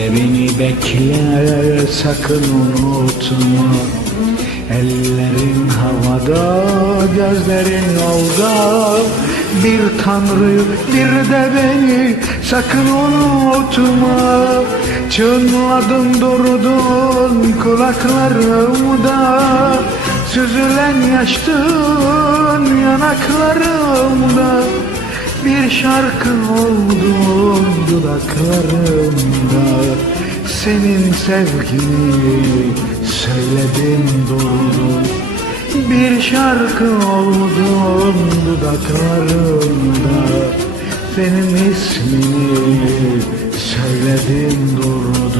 de beni bekle sakın unutma. Ellerin havada, gözlerin yolda. Bir tanrı bir de beni sakın unutma. Çınladın durdun kulaklarımda. Süzülen yaştın yanaklarımda Bir şarkı oldun dudaklarımda. Senin sevgini söyledim durdum Bir şarkı oldun dudaklarımda. Senin ismini söyledim durdum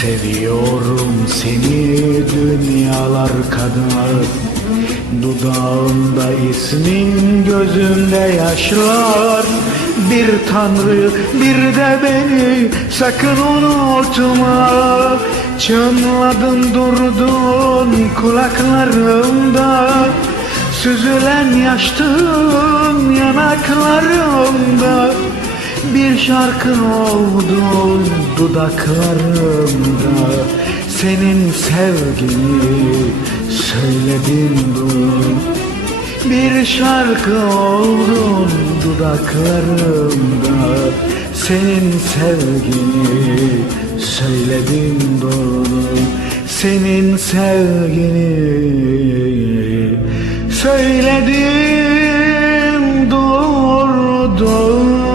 Seviyorum seni dünyalar kadar Dudağımda ismin gözümde yaşlar. Bir tanrı bir de beni sakın unutma. Çınladın durdun kulaklarımda. Süzülen yaştın yanaklarımda bir şarkın oldun dudaklarımda. Senin sevgini söyledim dün Bir şarkı oldun dudaklarımda. Senin sevgini söyledim dün Senin sevgini söyledim. Durdum